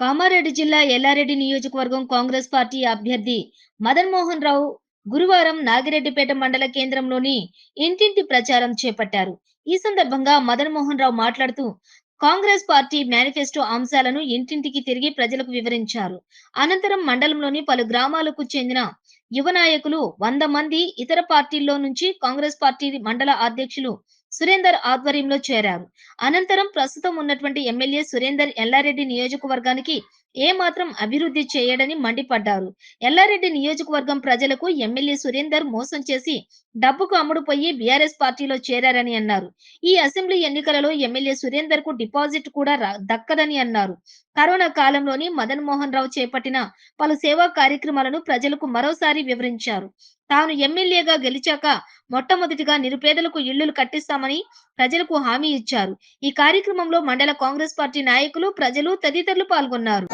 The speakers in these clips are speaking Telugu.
కామారెడ్డి జిల్లా ఎల్లారెడ్డి నియోజకవర్గం కాంగ్రెస్ పార్టీ అభ్యర్థి మదన్ మోహన్ రావు గురువారం నాగిరెడ్డిపేట మండల కేంద్రంలోని ఇంటింటి ప్రచారం చేపట్టారు. ఈ సందర్భంగా మదన్ మోహన్ రావు మాట్లాడుతూ కాంగ్రెస్ పార్టీ మేనిఫెస్టో అంశాలను ఇంటింటికి తిరిగి ప్రజలకు వివరించారు. అనంతరం మండలంలోని పలు గ్రామాలకు చెందిన యువ నాయకులు 100 మంది ఇతర పార్టీల్లో నుంచి కాంగ్రెస్ పార్టీ మండల అధ్యక్షులు సురేందర్ ఆధ్వర్యంలో చేరారు. అనంతరం ప్రస్తుతం ఉన్నటువంటి ఎమ్మెల్యే సురేందర్ ఎల్లారెడ్డి నియోజకవర్గానికి ఏమాత్రం అభివృద్ధి చేయడని మండిపడ్డారు. ఎల్లారెడ్డి నియోజకవర్గం ప్రజలకు ఎమ్మెల్యే సురేందర్ మోసం చేసి డబ్బుకు అమ్ముడుపోయి బీఆర్ఎస్ పార్టీలో చేరారని అన్నారు. ఈ అసెంబ్లీ ఎన్నికలలో ఎమ్మెల్యే సురేందర్ కు డిపాజిట్ కూడా దక్కదని అన్నారు. కరోనా కాలంలోని మదన్ మోహన్ రావు చేపట్టిన పలు సేవా కార్యక్రమాలను ప్రజలకు మరోసారి వివరించారు. తాను ఎమ్మెల్యేగా గెలిచాక మొట్టమొదటిగా నిరుపేదలకు ఇళ్లు కట్టిస్తామని ప్రజలకు హామీ ఇచ్చారు. ఈ కార్యక్రమంలో మండల కాంగ్రెస్ పార్టీ నాయకులు, ప్రజలు తదితరులు పాల్గొన్నారు.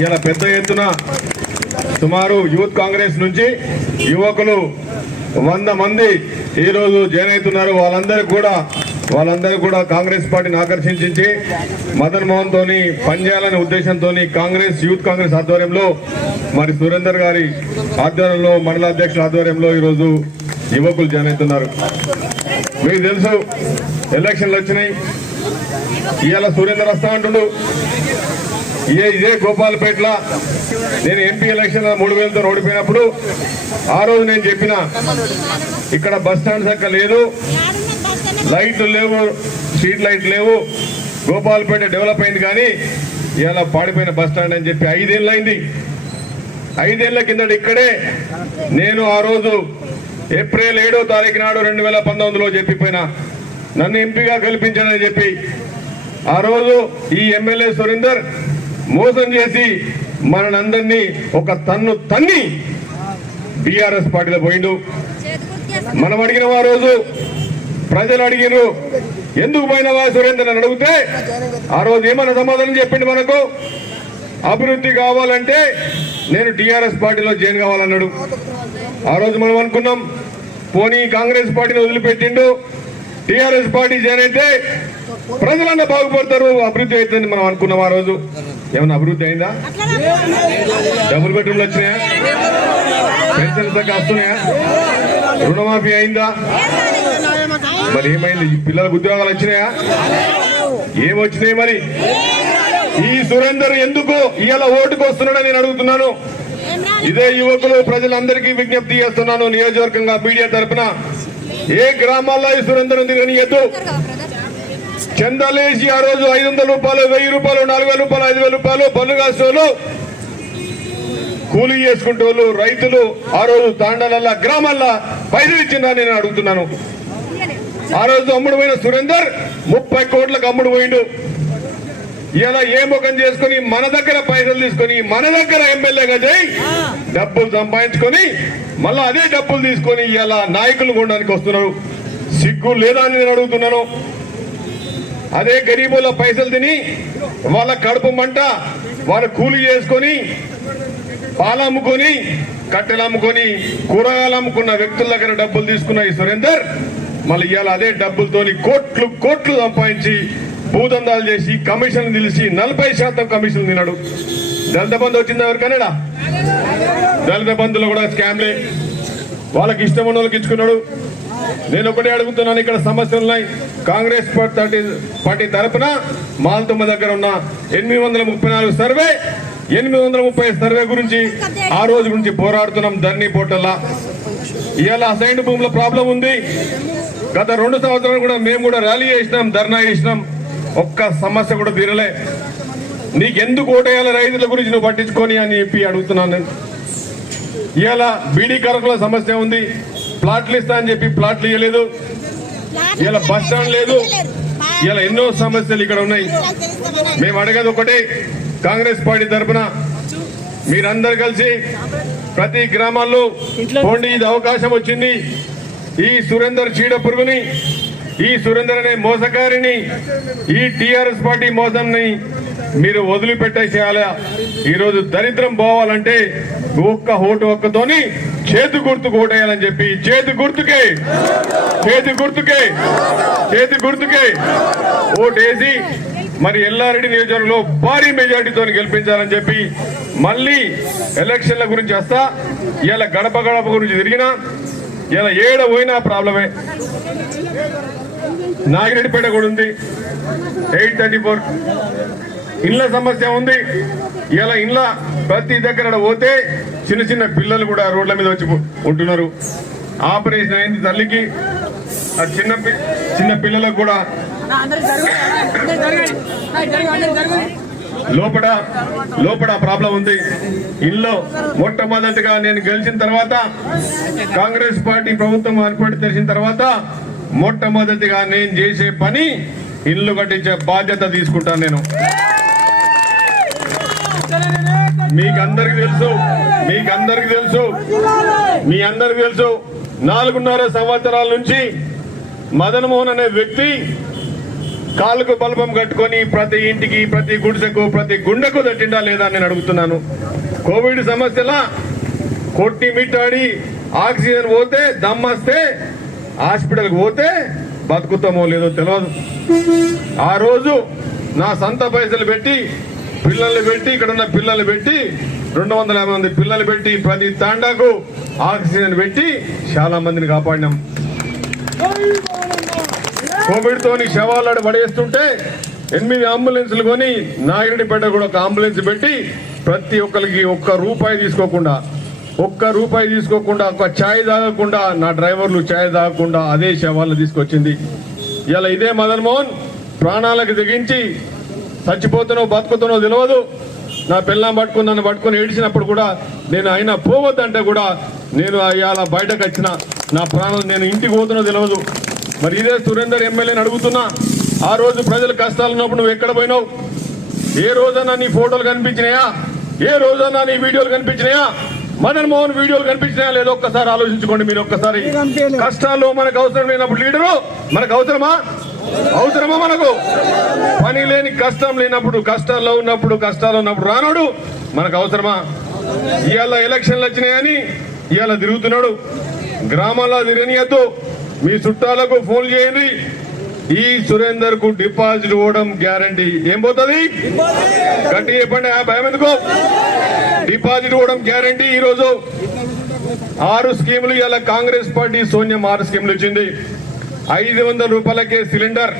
ఇలా పెద్ద ఎత్తున సుమారు యూత్ కాంగ్రెస్ నుంచి యువకులు 100 మంది ఈరోజు జాయిన్ అవుతున్నారు. వాళ్ళందరూ కూడా కాంగ్రెస్ పార్టీని ఆకర్షించి మదన్ మోహన్ తోని పనిచేయాలనే ఉద్దేశంతో కాంగ్రెస్ యూత్ కాంగ్రెస్ ఆధ్వర్యంలో మరి సురేందర్ గారి ఆధ్వర్యంలో మండల అధ్యక్షుల ఆధ్వర్యంలో ఈరోజు యువకులు జాయిన్ అవుతున్నారు. మీకు తెలుసు ఎలక్షన్లు వచ్చినాయి. ఇవాళ సురేందర్ వస్తా అంటుండు. ఇదే గోపాలపేటలో నేను ఎంపీ ఎలక్షన్ 3000తో ఓడిపోయినప్పుడు ఆ రోజు నేను చెప్పిన ఇక్కడ బస్ స్టాండ్ చక్క లేదు, లైట్లు లేవు, స్ట్రీట్ లైట్లు లేవు, గోపాలపేట డెవలప్ అయింది కానీ ఇలా పాడిపోయిన బస్ స్టాండ్ అని చెప్పి 5 ఏళ్ళు అయింది. 5 ఏళ్ల కిందట ఇక్కడే నేను ఆ రోజు ఏప్రిల్ 7వ తారీఖు నాడు 2019లో చెప్పిపోయినా నన్ను ఎంపీగా గెలిపించానని చెప్పి ఆ రోజు ఈ ఎమ్మెల్యే సురేందర్ మోసం చేసి మనందరినీ ఒక తన్ని బీఆర్ఎస్ పార్టీలో పోయిండు. మనం అడిగిన ఆ రోజు ప్రజలు అడిగిన ఎందుకు పోయినవా సురేందర్ అని అడిగితే ఆ రోజు ఏమన్నా సమాధానం చెప్పిండు, మనకు అభివృద్ధి కావాలంటే నేను టీఆర్ఎస్ పార్టీలో జాయిన్ కావాలన్నాడు. ఆ రోజు మనం అనుకున్నాం పోనీ కాంగ్రెస్ పార్టీని వదిలిపెట్టిండు, టీఆర్ఎస్ పార్టీ జాయిన్ అయితే ప్రజలన్నా బాగుపడతారు, అభివృద్ధి అవుతుంది మనం అనుకున్నాం. ఆ రోజు ఏమన్నా అభివృద్ధి అయిందా? డబుల్ బెడ్రూమ్లు వచ్చినాయా? పెన్షన్స్ దాకా వస్తున్నాయా? రుణమాఫీ అయిందా? మరి ఏమైంది? పిల్లలకు ఉద్యోగాలు వచ్చినాయా? ఏమొచ్చినాయి? మరి ఈ సురేందర్ ఎందుకు ఇవాళ ఓటుకు వస్తున్నాడని నేను అడుగుతున్నాను. ఇదే యువకులు ప్రజలందరికీ విజ్ఞప్తి చేస్తున్నాను. నియోజకవర్గంగా మీడియా తరఫున ఏ గ్రామాల్లో ఈ సురేందర్ ఉంది కానీ ఎద్దు చందాలేసి ఆ రోజు 500 రూపాయలు, 1000 రూపాయలు, 4000 రూపాయలు, 5000 రూపాయలు పన్ను కాసేవాళ్ళు, కూలీ చేసుకుంటే వాళ్ళు, రైతులు ఆ రోజు తాండాలల్లా గ్రామాల్లో పైసలు ఇచ్చిందా నేను అడుగుతున్నాను. ఆ రోజు అమ్ముడు పోయిన సురేందర్ 30 కోట్లకు అమ్ముడు పోయిండు. ఇలా ఏ ముఖం చేసుకుని మన దగ్గర పైసలు తీసుకొని మన దగ్గర ఎమ్మెల్యేగా చేయి డబ్బులు సంపాదించుకొని మళ్ళా అదే డబ్బులు తీసుకొని ఇలా నాయకులు కొనడానికి వస్తున్నారు. సిగ్గు లేదా అని నేను అడుగుతున్నాను. అదే గరీబుల పైసలు తిని వాళ్ళ కడుపు మంట వాళ్ళు కూలి చేసుకొని పాలు అమ్ముకొని కట్టెలు అమ్ముకొని కూరగాయలు అమ్ముకున్న వ్యక్తుల దగ్గర డబ్బులు తీసుకున్న ఈ సురేందర్ మళ్ళీ ఇవాళ అదే డబ్బులతోని కోట్లు కోట్లు సంపాదించి భూదందాలు చేసి కమిషన్ తెలిసి 40% కమిషన్ తిన్నాడు. దళిత బంధు వచ్చింది ఎవరికైనా? దళిత బంధులో కూడా స్కామ్లే. వాళ్ళకి ఇష్టం ఉన్న వాళ్ళకి ఇచ్చుకున్నాడు. నేను ఒకటే అడుగుతున్నాను, ఇక్కడ సమస్యలు ఉన్నాయి. కాంగ్రెస్ పార్టీ తరఫున మాల్తమ్మ దగ్గర ఉన్న 834 సర్వే 830 సర్వే గురించి ఆ రోజు గురించి పోరాడుతున్నాం ధర్నీ పోర్టల్లా. ఇవాళ అసైన్డ్ భూముల ప్రాబ్లం ఉంది. గత 2 సంవత్సరాలు కూడా మేము కూడా ర్యాలీ చేసినాం, ధర్నా చేసినాం. ఒక్క సమస్య కూడా తీరలే. నీకెందుకు ఓటేయాల రైతుల గురించి నువ్వు పట్టించుకొని అని చెప్పి అడుగుతున్నాను నేను. ఇవాళ బీడీ కరకుల సమస్య ఉంది. ప్లాట్లు ఇస్తా అని చెప్పి ప్లాట్లు ఇవ్వలేదు. ఇలా బస్ స్టాండ్ లేదు. ఇలా ఎన్నో సమస్యలు ఇక్కడ ఉన్నాయి. మేము అడగదు ఒకటే, కాంగ్రెస్ పార్టీ తరఫున మీరందరూ కలిసి ప్రతి గ్రామాల్లో పోండి. ఇది అవకాశం వచ్చింది. ఈ సురేందర్ చీడ పురుగుని, ఈ సురేందర్ అనే మోసకారిని, ఈ టిఆర్ఎస్ పార్టీ మోసంని మీరు వదిలిపెట్టేసేయాలి. ఈరోజు దరిద్రం పోవాలంటే ఒక్క ఓటు ఒక్కతోని చేతి గుర్తుకు ఓటేయాలని చెప్పి చేతి గుర్తుకే ఓటేసి మరి ఎల్లారెడ్డి నియోజకవర్గంలో భారీ మెజార్టీతో గెలిపించాలని చెప్పి మళ్ళీ ఎలక్షన్ల గురించి వస్తా. ఇలా గడప గడప గురించి తిరిగినా ఇలా ఏడ పోయినా ప్రాబ్లమే. నాగిరెడ్డిపేట కూడా ఉంది. 834 ఇళ్ల సమస్య ఉంది. ఇలా ఇళ్ల ప్రతి దగ్గర పోతే చిన్న చిన్న పిల్లలు కూడా రోడ్ల మీద వచ్చి ఉంటున్నారు. ఆపరేషన్ అయింది తల్లికి, ఆ చిన్న పిల్లలకు కూడా లోపల ప్రాబ్లం ఉంది. ఇల్లు మొట్టమొదటిగా నేను గెలిచిన తర్వాత, కాంగ్రెస్ పార్టీ ప్రభుత్వం ఏర్పాటు చేసిన తర్వాత మొట్టమొదటిగా నేను చేసే పని ఇల్లు కట్టించే బాధ్యత తీసుకుంటాను నేను. మీకందరికి తెలుసు, మీ అందరికి తెలుసు 4.5 సంవత్సరాల నుంచి మదన్ మోహన్ అనే వ్యక్తి కాళ్ళకు బల్బం కట్టుకొని ప్రతి ఇంటికి, ప్రతి గుడిసెకు, ప్రతి గుండెకు తట్టిండా లేదా నేను అడుగుతున్నాను. కోవిడ్ సమస్యలా కొట్టి మిట్టాడి ఆక్సిజన్ పోతే దమ్మస్తే హాస్పిటల్కి పోతే బతుకుతామో లేదో తెలియదు. ఆ రోజు నా సొంత పైసలు పెట్టి పిల్లల్ని పెట్టి, ఇక్కడ ఉన్న పిల్లల్ని పెట్టి 250 మంది పిల్లలు పెట్టి ప్రతి తాండాకు ఆక్సిజన్ పెట్టి చాలా మందిని కాపాడినాం. కోవిడ్ తోని శవాలు పడేస్తుంటే 8 అంబులెన్సులు కొని నాగిరెడ్డిపేట కూడా ఒక అంబులెన్స్ పెట్టి ప్రతి ఒక్కరికి ఒక్క రూపాయి తీసుకోకుండా, ఒక ఛాయ్ తాగకుండా, నా డ్రైవర్లు ఛాయ్ తాగకుండా అదే శవాలను తీసుకొచ్చింది. ఇలా ఇదే మదన్ మోహన్ ప్రాణాలకు తెగించి చచ్చిపోతున్నావు బతుకుతున్నావు తెలియదు. నా పిల్లం నన్ను పట్టుకుని ఏడిచినప్పుడు కూడా నేను అయినా పోవద్దంటే కూడా నేను ఇవాళ బయటకు వచ్చిన, నా ప్రాణాలు నేను ఇంటికి పోతున్నా తెలియదు. మరి ఇదే సురేందర్ ఎమ్మెల్యేని అడుగుతున్నా, ఆ రోజు ప్రజలు కష్టాలు ఉన్నప్పుడు నువ్వు ఎక్కడ పోయినావు? ఏ రోజన్నా నీ ఫోటోలు కనిపించినాయా? ఏ రోజన్నా నీ వీడియోలు కనిపించినాయా? మదన్ మోహన్ వీడియోలు కనిపించినాయా లేదో ఒక్కసారి ఆలోచించుకోండి మీరు. ఒక్కసారి కష్టాల్లో మనకు అవసరం లేనప్పుడు లీడరు మనకు అవసరమా? మనకు పని లేని కష్టం లేనప్పుడు, కష్టాల్లో ఉన్నప్పుడు రానోడు మనకు అవసరమా? ఇవాళ ఎలక్షన్లు వచ్చినాయని ఇవాళ తిరుగుతున్నాడు. గ్రామాల్లో తిరగనియద్దు. మీ చుట్టాలకు ఫోన్ చేయండి. ఈ సురేందర్ కు డిపాజిట్ పోవడం గ్యారంటీ. ఏం పోతుంది? గట్టి చెప్పండి, భయం ఎందుకు? డిపాజిట్ పోవడం గ్యారంటీ. ఈ రోజు 6 స్కీములు ఇలా కాంగ్రెస్ పార్టీ సోనియా 6 స్కీములు ఇచ్చింది. 500 రూపాయలకే సిలిండర్.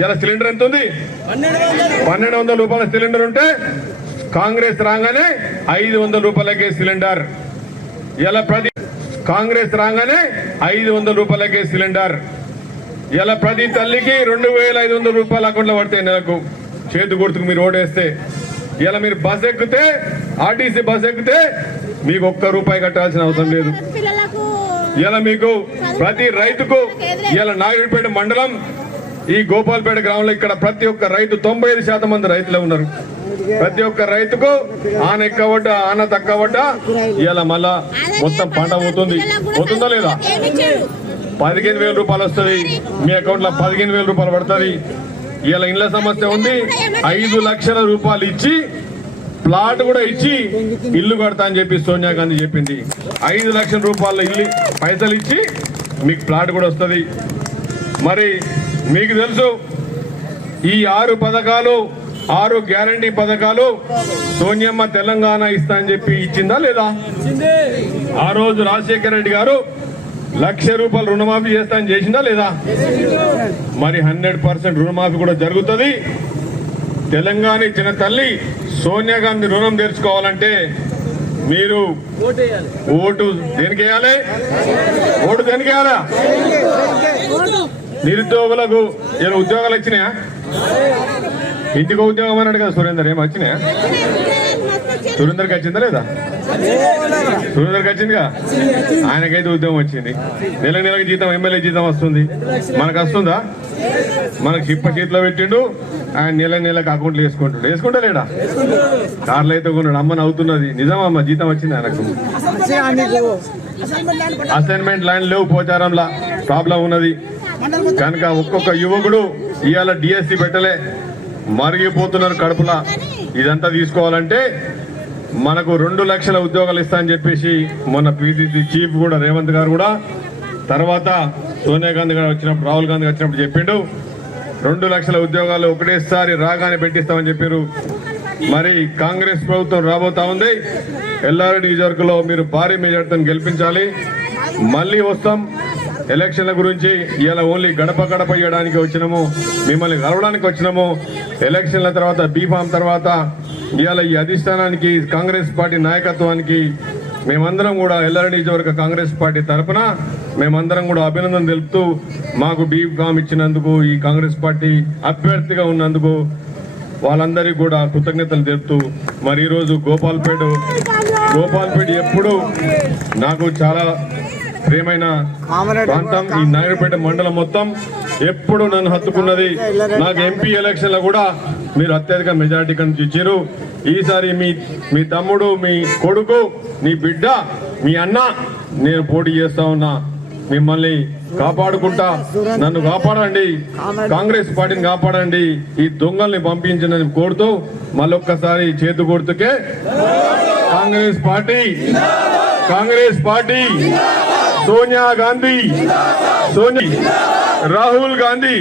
ఇలా సిలిండర్ ఎంత ఉంది? 1200 రూపాయల సిలిండర్ ఉంటే కాంగ్రెస్ రాగానే 500 రూపాయలకే సిలిండర్. ఇలా కాంగ్రెస్ రాగానే 500 రూపాయలకే సిలిండర్. ఇలా ప్రతి తల్లికి 2500 రూపాయలు అకౌంట్లో పడతాయి నెలకు. చేతి గుర్తుకు మీరు ఓటేస్తే. ఇలా మీరు బస్ ఎక్కితే, ఆర్టీసీ బస్ ఎక్కితే మీకు ₹1 కట్టాల్సిన అవసరం లేదు. ఇలా మీకు ప్రతి రైతుకు, ఇలా నాగిరెడ్డిపేట మండలం ఈ గోపాల్పేట గ్రామంలో ఇక్కడ ప్రతి ఒక్క రైతు 95% మంది రైతులే ఉన్నారు. ప్రతి ఒక్క రైతుకు ఆన ఎక్కబడ్డా, ఆన తక్కబడ్డా ఇలా మళ్ళా మొత్తం పంట పోతుందా లేదా? 15,000 రూపాయలు వస్తుంది మీ అకౌంట్ లో. 15,000 రూపాయలు పడుతుంది. ఇలా ఇండ్ల సమస్య ఉంది. 5 లక్షల రూపాయలు ఇచ్చి ప్లాట్ కూడా ఇచ్చి ఇల్లు కడతా అని చెప్పి సోనియా గాంధీ చెప్పింది. 5 లక్షల రూపాయల ఇల్లు పైసలు ఇచ్చి మీకు ప్లాట్ కూడా వస్తుంది. మరి మీకు తెలుసు ఈ 6 పథకాలు 6 గ్యారంటీ పథకాలు సోనియమ్మ తెలంగాణ ఇస్తా అని చెప్పి ఇచ్చిందా లేదా? ఆ రోజు రాజశేఖర రెడ్డి గారు 1,00,000 రూపాయలు రుణమాఫీ చేస్తా అని చేసిందా లేదా? మరి 100% రుణమాఫీ కూడా జరుగుతుంది. తెలంగాణ ఇచ్చిన తల్లి సోనియా గాంధీ రుణం తీర్చుకోవాలంటే మీరు ఓటు దేనికి వేయాలి? ఓటు దేనికి వేయాలా? నిరుద్యోగులకు ఏమైనా ఉద్యోగాలు వచ్చినాయా? ఇంటికి ఉద్యోగం అన్నాడు కదా సురేందర్, ఏమి వచ్చినాయా? సురేందర్కి వచ్చిందా లేదా? సురేందర్కి వచ్చిందిగా, ఆయనకైతే ఉద్యోగం వచ్చింది. నెలకు జీతం, ఎమ్మెల్యే జీతం వస్తుంది. మనకు వస్తుందా? మనకు షీట్లో పెట్టిండు, ఆయన నెలకు అకౌంట్లు వేసుకుంటా లేడా? కార్లు అయితే కొన్నాడు. అమ్మని అవుతున్నది నిజమమ్మ, జీతం వచ్చింది ఆయనకు. అసైన్మెంట్ ల్యాండ్ లేవు, పోచారంలా ప్రాబ్లం ఉన్నది కనుక ఒక్కొక్క యువకుడు ఇవాళ డిఎస్సి పెట్టలే, మరిగిపోతున్నారు కడుపులా. ఇదంతా తీసుకోవాలంటే మనకు 2 లక్షల ఉద్యోగాలు ఇస్తా అని చెప్పేసి మొన్న పిసిసి చీఫ్ కూడా రేవంత్ గారు కూడా, తర్వాత సోనియా గాంధీ గారు వచ్చినప్పుడు, రాహుల్ గాంధీ వచ్చినప్పుడు చెప్పిండు 2 లక్షల ఉద్యోగాలు ఒకటేసారి రాగానే పెట్టిస్తామని చెప్పారు. మరి కాంగ్రెస్ ప్రభుత్వం రాబోతా ఉంది. ఎల్లారెడ్డి నియోజకవర్గంలో మీరు భారీ మెజార్టీతో గెలిపించాలి. మళ్ళీ వస్తాం. ఎలక్షన్ల గురించి ఇలా ఓన్లీ గడప గడప ఇవ్వడానికి వచ్చినాము, మిమ్మల్ని కలవడానికి వచ్చినాము. ఎలక్షన్ల తర్వాత బీఫామ్ తర్వాత ఇవాళ ఈ అధిష్టానానికి, కాంగ్రెస్ పార్టీ నాయకత్వానికి మేమందరం కూడా ఎల్లారెడ్డి నియోజకవర్గ కాంగ్రెస్ పార్టీ తరఫున మేమందరం కూడా అభినందన తెలుపుతూ, మాకు బీఫామ్ ఇచ్చినందుకు, ఈ కాంగ్రెస్ పార్టీ అభ్యర్థిగా ఉన్నందుకు వాళ్ళందరికీ కూడా కృతజ్ఞతలు తెలుపుతూ, మరి ఈరోజు గోపాల్పేట ఎప్పుడు నాకు చాలా ప్రియమైన ప్రాంతం. ఈ నాయుడుపేట మండలం మొత్తం ఎప్పుడు నన్ను హత్తుకున్నది. నాకు ఎంపీ ఎలక్షన్లో కూడా మీరు అత్యధిక మెజార్టీ కనుక ఇచ్చారు. ఈసారి మీ తమ్ముడు, మీ కొడుకు, మీ బిడ్డ, మీ అన్న నేను పోటీ చేస్తా ఉన్నా. మిమ్మల్ని కాపాడుకుంటా, నన్ను కాపాడండి, కాంగ్రెస్ పార్టీని కాపాడండి, ఈ దొంగల్ని పంపించని కోరుతూ మళ్ళొక్కసారి చేతు గుర్తుకే కాంగ్రెస్ పార్టీ, సోనియా గాంధీ, రాహుల్ గాంధీ